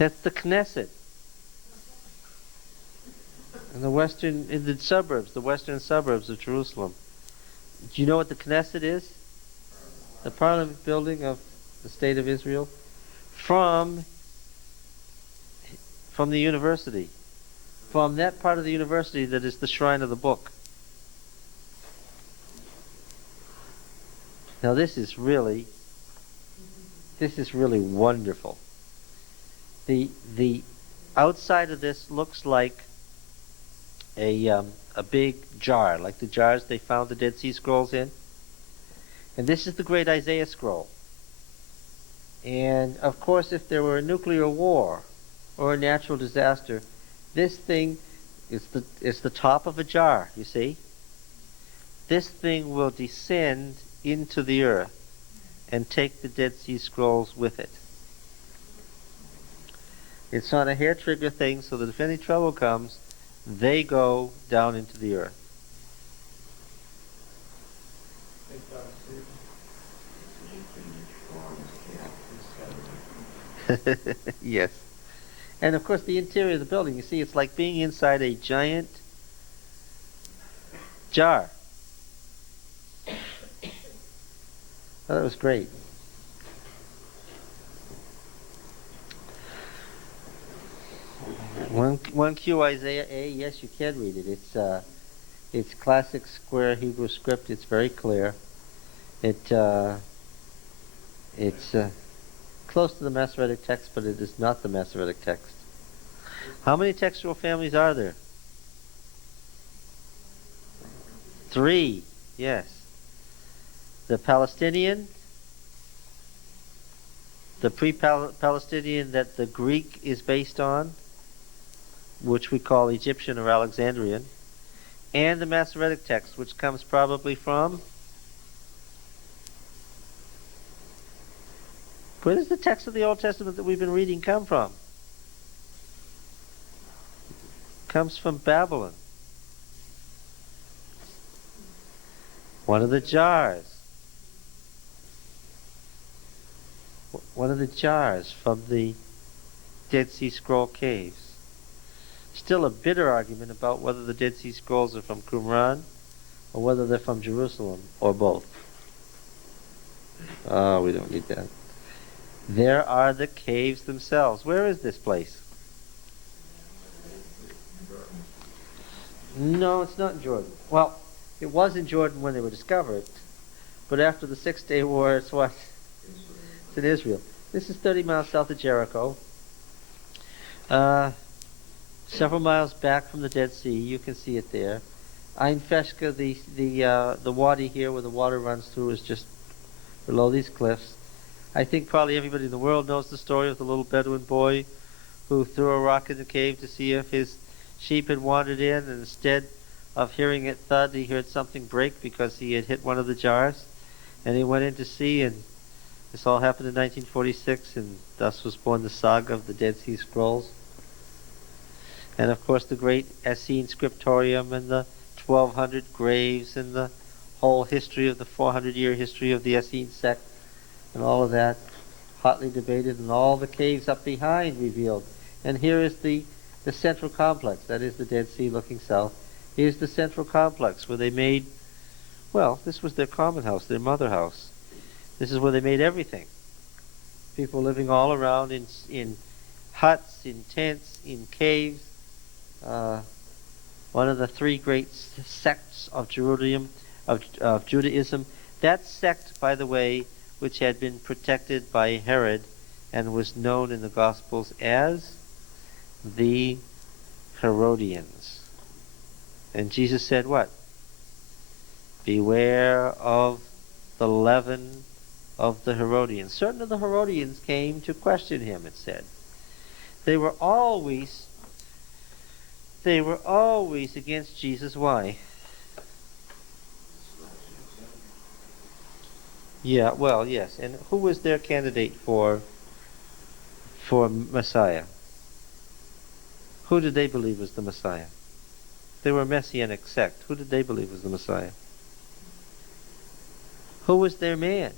That's the Knesset. In the suburbs, the western suburbs of Jerusalem. Do you know what the Knesset is? The parliament building of the state of Israel. From from the university. From that part of the university that is the shrine of the book. Now this is really wonderful. The outside of this looks like a big jar, like the jars they found the Dead Sea Scrolls in. And this is the great Isaiah scroll. And of course, if there were a nuclear war or a natural disaster, this thing is the top of a jar, you see? This thing will descend into the earth and take the Dead Sea Scrolls with it. It's on a hair trigger thing so that if any trouble comes, they go down into the earth. Yes. And of course the interior of the building, you see, it's like being inside a giant jar. Oh, that was great. One Q Isaiah A. Yes, you can read it. It's classic square Hebrew script. It's very clear. It's close to the Masoretic text, but it is not the Masoretic text. How many textual families are there? 3. Yes. The Palestinian, the pre-Palestinian that the Greek is based on, which we call Egyptian or Alexandrian, and the Masoretic text, which comes probably from... Where does the text of the Old Testament that we've been reading come from? It comes from Babylon. One of the jars. One of the jars from the Dead Sea Scroll caves. Still a bitter argument about whether the Dead Sea Scrolls are from Qumran or whether they're from Jerusalem or both. Oh, we don't need that. There are the caves themselves. Where is this place? No, it's not in Jordan. Well, it was in Jordan when they were discovered, but after the 6-Day War, it's what? It's in Israel. This is 30 miles south of Jericho. Several miles back from the Dead Sea. You can see it there. Ein Feshka, the wadi here where the water runs through, is just below these cliffs. I think probably everybody in the world knows the story of the little Bedouin boy who threw a rock in the cave to see if his sheep had wandered in, and instead of hearing it thud, he heard something break because he had hit one of the jars. And he went in to see, and this all happened in 1946, and thus was born the saga of the Dead Sea Scrolls. And of course the great Essene scriptorium and the 1,200 graves and the whole history of the 400-year history of the Essene sect and all of that, hotly debated, and all the caves up behind revealed. And here is the central complex, that is the Dead Sea looking south. Here's the central complex where they made, well, this was their common house, their mother house. This is where they made everything. People living all around in huts, in tents, in caves. One of the 3 great sects of Judaism. That sect, by the way, which had been protected by Herod and was known in the Gospels as the Herodians. And Jesus said what? Beware of the leaven of the Herodians. Certain of the Herodians came to question him, it said. They were always against Jesus. Why? Yeah, well, yes. And who was their candidate for Messiah? Who did they believe was the Messiah? They were a messianic sect. Who did they believe was the Messiah? Who was their man?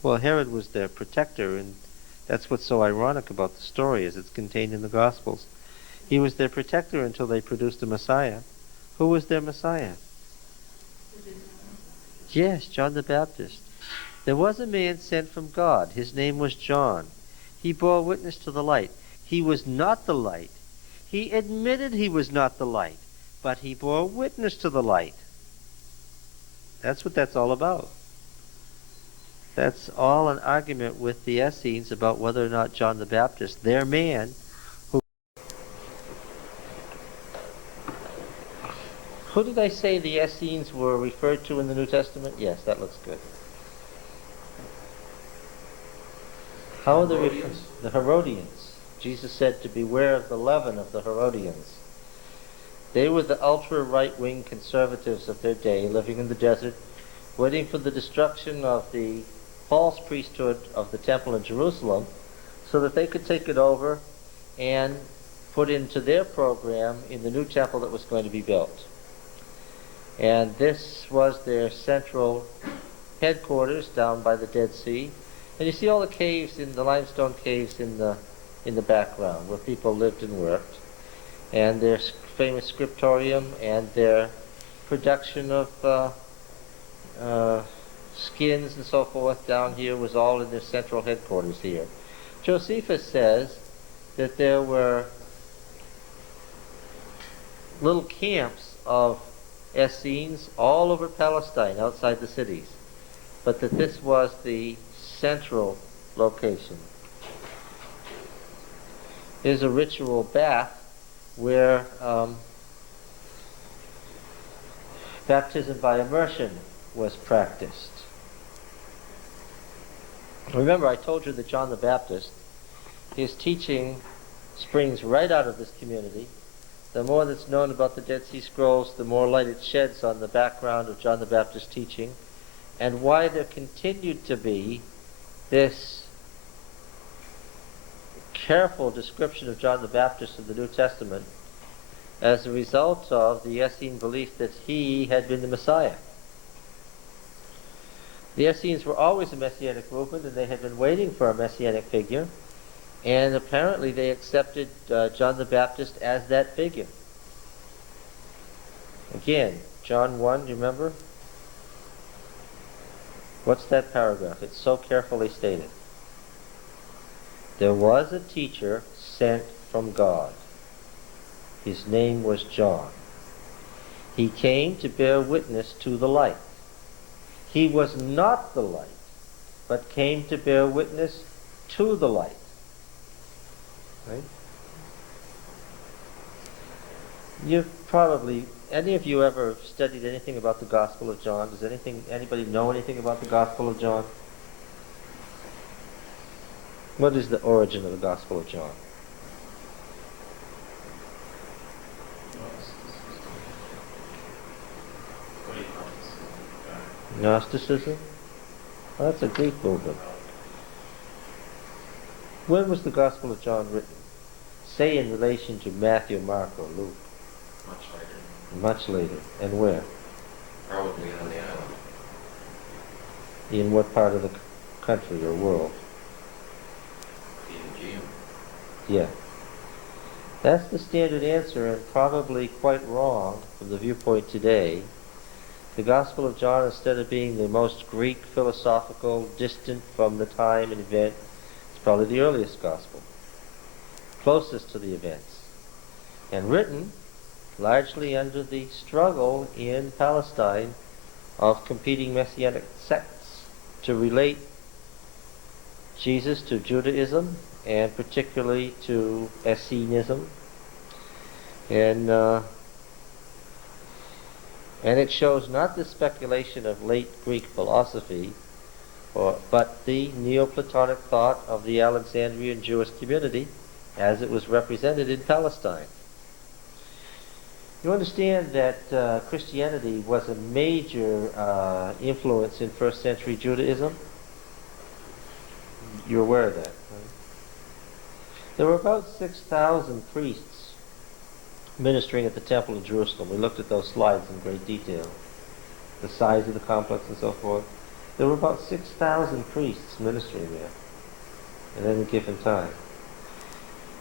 Well, Herod was their protector, and That's what's so ironic about the story, is it's contained in the Gospels. He was their protector until they produced a Messiah. Who was their Messiah? Yes, John the Baptist. There was a man sent from God. His name was John. He bore witness to the light. He was not the light. He admitted he was not the light, but he bore witness to the light. That's what that's all about. That's all an argument with the Essenes about whether or not John the Baptist, their man, who did I say the Essenes were referred to in the New Testament? Yes, that looks good. How are they referred? The Herodians. Jesus said to beware of the leaven of the Herodians. They were the ultra right-wing conservatives of their day, living in the desert, waiting for the destruction of the false priesthood of the temple in Jerusalem so that they could take it over and put into their program in the new temple that was going to be built. And this was their central headquarters down by the Dead Sea. And you see all the caves, in the limestone caves in the background where people lived and worked. And their famous scriptorium and their production of skins and so forth down here was all in their central headquarters here. Josephus says that there were little camps of Essenes all over Palestine, outside the cities, but that this was the central location. There's a ritual bath where baptism by immersion was practiced. Remember, I told you that John the Baptist, his teaching springs right out of this community. The more that's known about the Dead Sea Scrolls, the more light it sheds on the background of John the Baptist's teaching, and why there continued to be this careful description of John the Baptist in the New Testament as a result of the Essene belief that he had been the Messiah. The Essenes were always a messianic movement, and they had been waiting for a messianic figure, and apparently they accepted John the Baptist as that figure. Again, John 1, you remember? What's that paragraph? It's so carefully stated. There was a teacher sent from God. His name was John. He came to bear witness to the light. He was not the light, but came to bear witness to the light. Right? You've probably, any of you ever studied anything about the Gospel of John? Does anybody know anything about the Gospel of John? What is the origin of the Gospel of John? Gnosticism? Well, that's a Greek movement. When was the Gospel of John written? Say in relation to Matthew, Mark, or Luke. Much later. Much later. And where? Probably on the island. In what part of the country or world? The Aegean. Yeah. That's the standard answer, and probably quite wrong from the viewpoint today. The Gospel of John, instead of being the most Greek, philosophical, distant from the time and event, is probably the earliest Gospel, closest to the events, and written largely under the struggle in Palestine of competing messianic sects to relate Jesus to Judaism, and particularly to Essenism. And it shows not the speculation of late Greek philosophy, but the Neoplatonic thought of the Alexandrian Jewish community as it was represented in Palestine. You understand that Christianity was a major influence in first century Judaism? You're aware of that, right? There were about 6,000 priests ministering at the temple in Jerusalem. We looked at those slides in great detail, the size of the complex and so forth. There were about 6,000 priests ministering there. at any given time.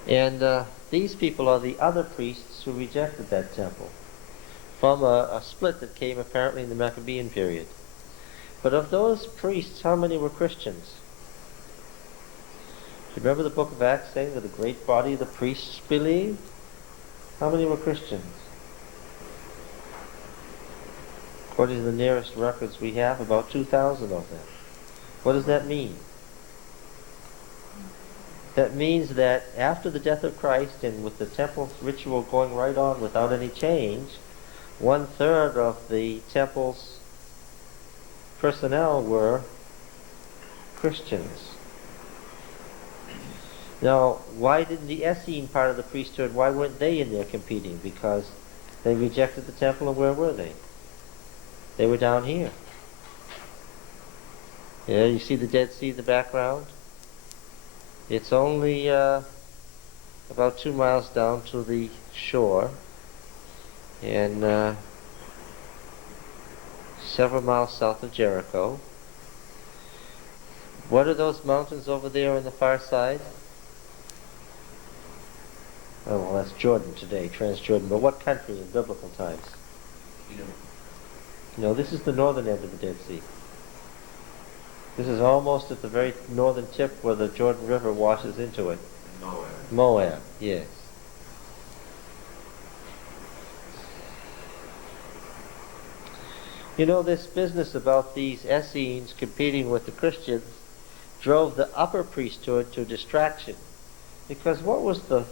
And these people are the other priests who rejected that temple from a split that came apparently in the Maccabean period. But of those priests, how many were Christians? Do you remember the book of Acts saying that a great body of the priests believed? How many were Christians? According to the nearest records we have, about 2,000 of them. What does that mean? That means that after the death of Christ and with the temple ritual going right on without any change, 1/3 of the temple's personnel were Christians. Now, why didn't the Essene part of the priesthood, why weren't they in there competing? Because they rejected the temple, and where were they? They were down here. Yeah, you see the Dead Sea in the background? It's only about 2 miles down to the shore, and several miles south of Jericho. What are those mountains over there on the far side? Oh, well, that's Jordan today, Transjordan. But what country in biblical times? No, this is the northern end of the Dead Sea. This is almost at the very northern tip where the Jordan River washes into it. Moab. Moab, yes. You know, this business about these Essenes competing with the Christians drove the upper priesthood to distraction. Because what was the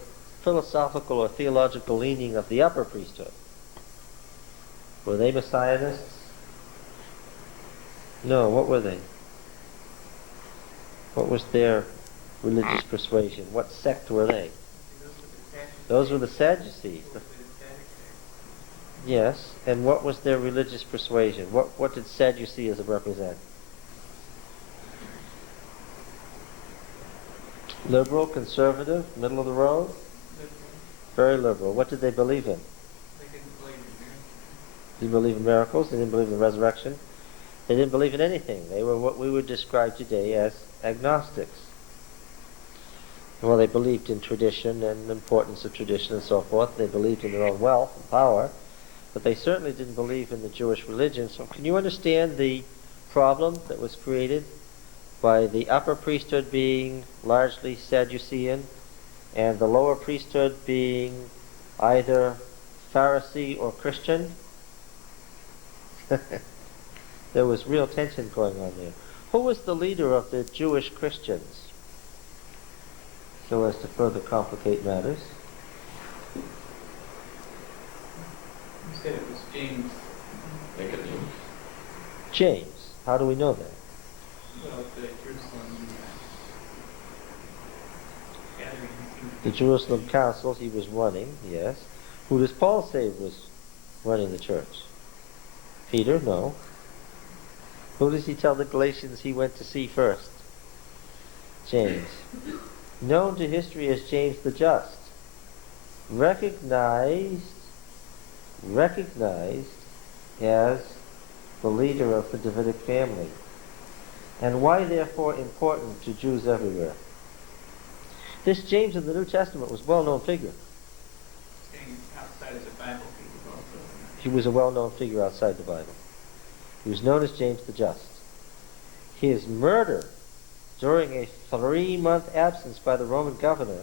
philosophical or theological leaning of the upper priesthood? Were they Messianists? No, what were they? What was their religious persuasion? What sect were they? Those were the Sadducees. Yes, and what was their religious persuasion? What did Sadduceeism represent? Liberal, conservative, middle of the road? Very liberal. What did they believe in? They didn't believe in miracles. They didn't believe in miracles. They didn't believe in the resurrection. They didn't believe in anything. They were what we would describe today as agnostics. Well, they believed in tradition and the importance of tradition and so forth. They believed in their own wealth and power, but they certainly didn't believe in the Jewish religion. So can you understand the problem that was created by the upper priesthood being largely Sadducean and the lower priesthood being either Pharisee or Christian? There was real tension going on there. Who was the leader of the Jewish Christians? So as to further complicate matters. You said it was James. Nicodemus. James. How do we know that? Well, the Jerusalem gathering. The Jerusalem Council he was running, yes. Who does Paul say was running the church? Peter? No. Who does he tell the Galatians he went to see first? James. Known to history as James the Just. Recognized as the leader of the Davidic family. And why therefore important to Jews everywhere? This James in the New Testament was a well-known figure. Staying outside of the Bible, people also. He was a well-known figure outside the Bible. He was known as James the Just. His murder during a 3-month absence by the Roman governor,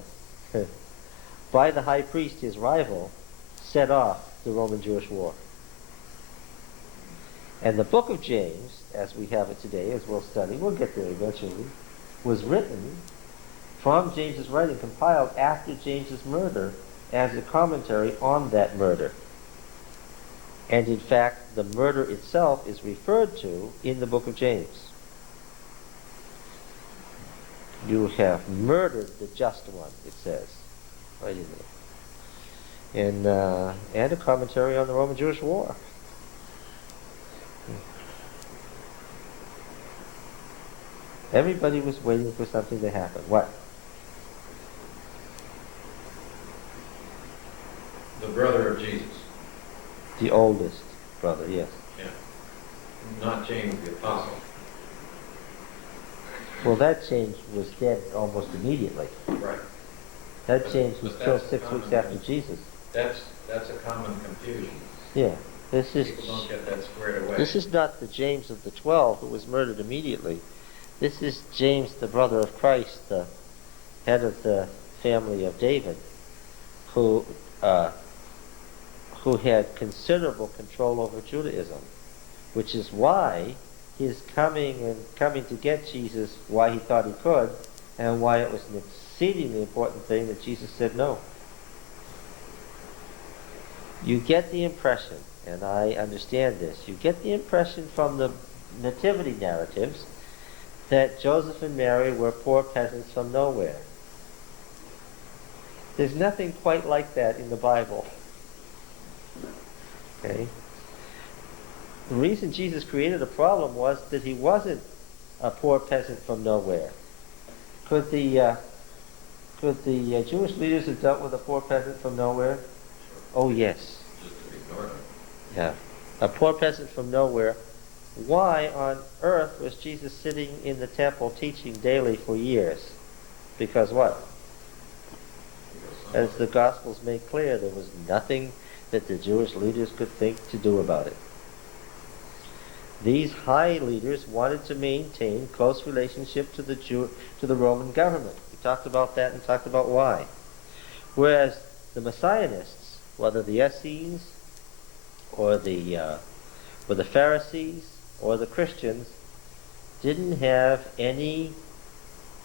by the high priest, his rival, set off the Roman-Jewish war. And the book of James, as we have it today, as we'll study, we'll get there eventually, was written from James's writing, compiled after James's murder as a commentary on that murder. And in fact, the murder itself is referred to in the book of James. You have murdered the just one, it says, right in there. And a commentary on the Roman-Jewish war. Everybody was waiting for something to happen. What? The brother of Jesus. The oldest brother, yes. Yeah. Not James the Apostle. Well, that change was dead almost immediately. Right. That change was But killed that's 6 weeks after Jesus. That's a common confusion. Yeah. This is People don't get that squared away. this is not the James of the 12 who was murdered immediately. This is James, the brother of Christ, the head of the family of David, who had considerable control over Judaism, which is why his coming to get Jesus, why he thought he could, and why it was an exceedingly important thing that Jesus said no. You get the impression, and I understand this, you get the impression from the nativity narratives that Joseph and Mary were poor peasants from nowhere. There's nothing quite like that in the Bible. Okay? The reason Jesus created a problem was that he wasn't a poor peasant from nowhere. Could the Jewish leaders have dealt with a poor peasant from nowhere? Oh yes. Just to ignore them. Yeah. A poor peasant from nowhere. Why on earth was Jesus sitting in the temple teaching daily for years? Because what? As the Gospels make clear, there was nothing that the Jewish leaders could think to do about it. These high leaders wanted to maintain close relationship to the Roman government. We talked about that and talked about why. Whereas the Messianists, whether the Essenes or the Pharisees or the Christians, didn't have any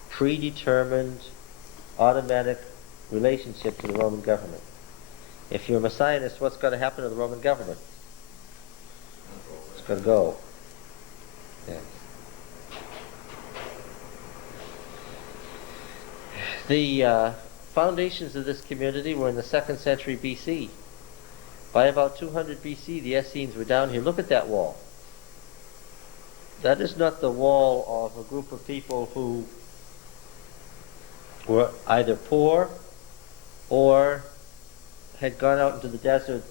predetermined automatic relationship to the Roman government. If you're a Messianist, what's going to happen to the Roman government? It's going to go. Yeah. The foundations of this community were in the 2nd century BC. By about 200 BC, the Essenes were down here. Look at that wall. That is not the wall of a group of people who were either poor or had gone out into the desert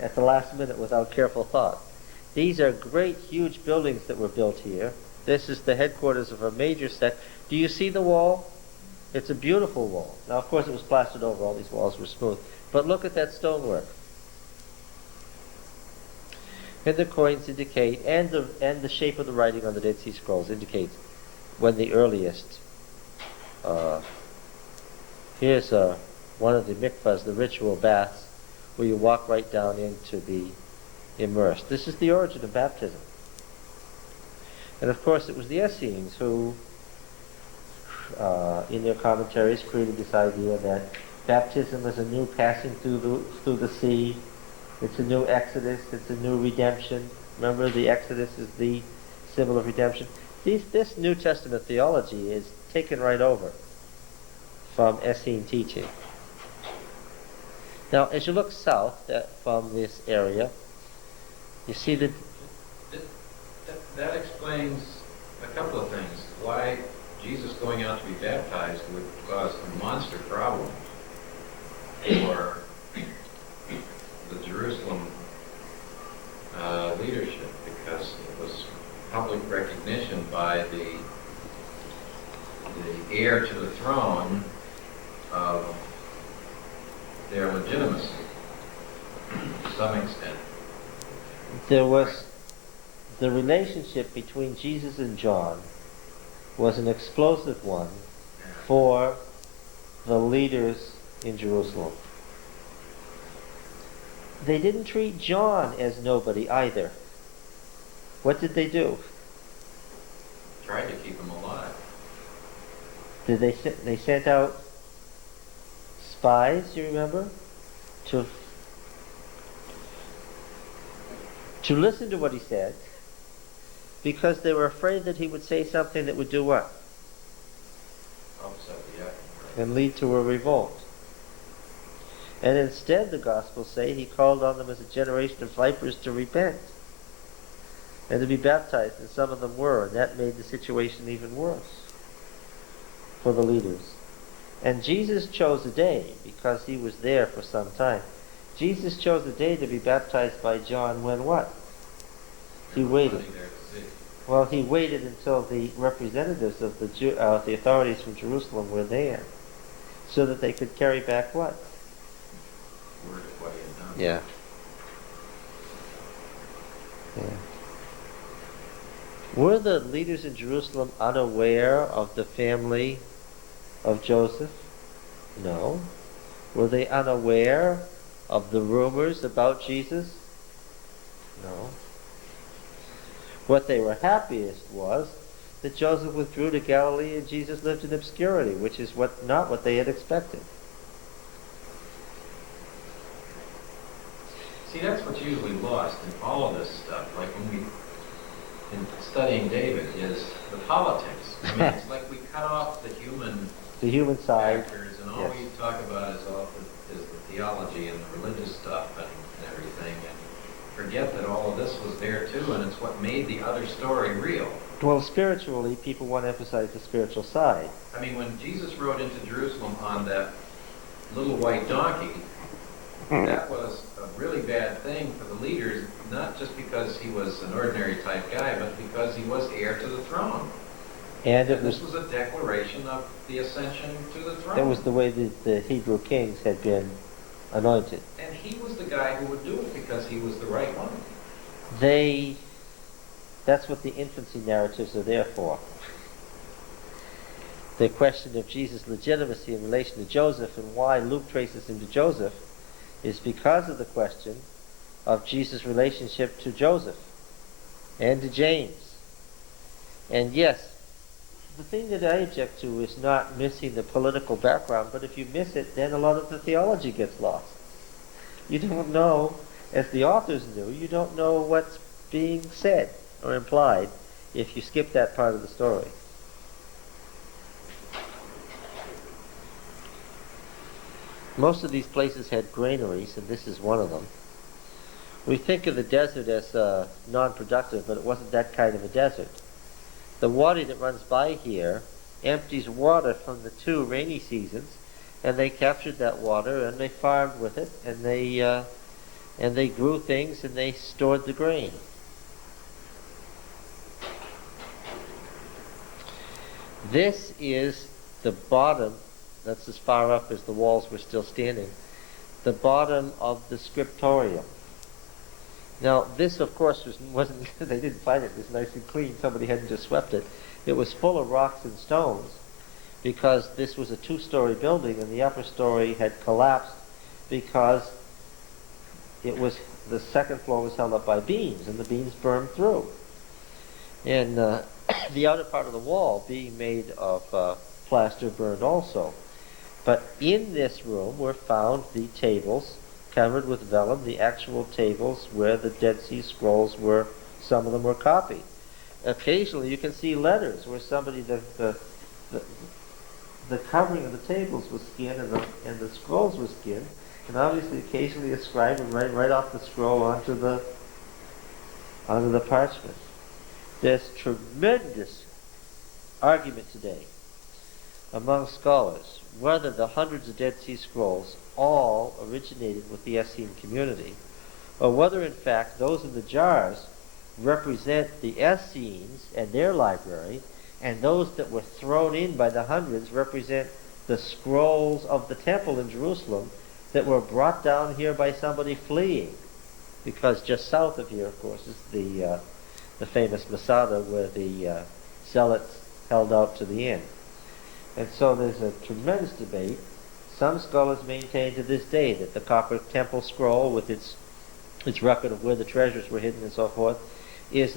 at the last minute without careful thought. These are great, huge buildings that were built here. This is the headquarters of a major sect. Do you see the wall? It's a beautiful wall. Now, of course, it was plastered over. All these walls were smooth. But look at that stonework. And the coins indicate, and the shape of the writing on the Dead Sea Scrolls indicates when the earliest. Here's one of the mikvahs, the ritual baths, where you walk right down in to be immersed. This is the origin of baptism. And of course, it was the Essenes who, in their commentaries, created this idea that baptism is a new passing through the sea. It's a new exodus. It's a new redemption. Remember, the exodus is the symbol of redemption. This New Testament theology is taken right over from Essene teaching. Now, as you look south from this area, you see that That explains a couple of things. Why Jesus going out to be baptized would cause a monster problem for the Jerusalem leadership, because it was public recognition by the heir to the throne of their legitimacy to some extent. there was the relationship between Jesus and John was an explosive one for the leaders in Jerusalem. They didn't treat John as nobody either. What did they do? Tried to keep him alive. Did they sent out spies, you remember, to listen to what he said, because they were afraid that he would say something that would do what? Upset the apple cart. And lead to a revolt. And instead, the Gospels say, he called on them as a generation of vipers to repent and to be baptized, and some of them were, and that made the situation even worse for the leaders. And Jesus chose a day, because he was there for some time. Jesus chose a day to be baptized by John when what? He waited. There to see. Well, he waited until the representatives of the authorities from Jerusalem were there, so that they could carry back what? Word of what he had done. Yeah. Yeah. Were the leaders in Jerusalem unaware of the family of Joseph? No. Were they unaware of the rumors about Jesus? No. What they were happiest was that Joseph withdrew to Galilee and Jesus lived in obscurity, which is not what they had expected. See, that's what's usually lost in all of this stuff. Like when in studying David, is the politics. I mean, it's like we cut off the human side. factors, and all Yes. we talk about is the theology and the religious stuff and everything, and forget that all of this was there too, and it's what made the other story real. Well, spiritually, people want to emphasize the spiritual side. I mean, when Jesus rode into Jerusalem on that little white donkey, that was a really bad thing for the leaders, not just because he was an ordinary type guy, but because he was heir to the throne. And This was a declaration of the ascension to the throne. that was the way the Hebrew kings had been anointed. And he was the guy who would do it because he was the right one. That's what the infancy narratives are there for. The question of Jesus' legitimacy in relation to Joseph and why Luke traces him to Joseph is because of the question of Jesus' relationship to Joseph and to James. And yes, the thing that I object to is not missing the political background, but if you miss it, then a lot of the theology gets lost. You don't know, as the authors knew, you don't know what's being said or implied if you skip that part of the story. Most of these places had granaries, and this is one of them. We think of the desert as non-productive, but it wasn't that kind of a desert. The water that runs by here empties water from the 2 rainy seasons, and they captured that water and they farmed with it, and they grew things and they stored the grain. This is the bottom. That's as far up as the walls were still standing. The bottom of the scriptorium. Now, this, of course, wasn't. They didn't find it this nice and clean. Somebody hadn't just swept it. It was full of rocks and stones because this was a 2-story building, and the upper story had collapsed because the second floor was held up by beams, and the beams burned through. And the outer part of the wall, being made of plaster, burned also. But in this room were found the tables covered with vellum, the actual tables where the Dead Sea Scrolls were. Some of them were copied. Occasionally you can see letters where somebody, the covering of the tables was skinned and the scrolls were skinned, and obviously occasionally a scribe would write right off the scroll onto the parchment. There's tremendous argument today among scholars whether the hundreds of Dead Sea Scrolls all originated with the Essene community, or whether in fact those in the jars represent the Essenes and their library, and those that were thrown in by the hundreds represent the scrolls of the temple in Jerusalem that were brought down here by somebody fleeing. Because just south of here, of course, is the famous Masada where the zealots held out to the end. And so there's a tremendous debate. Some scholars maintain to this day that the copper temple scroll with its record of where the treasures were hidden and so forth is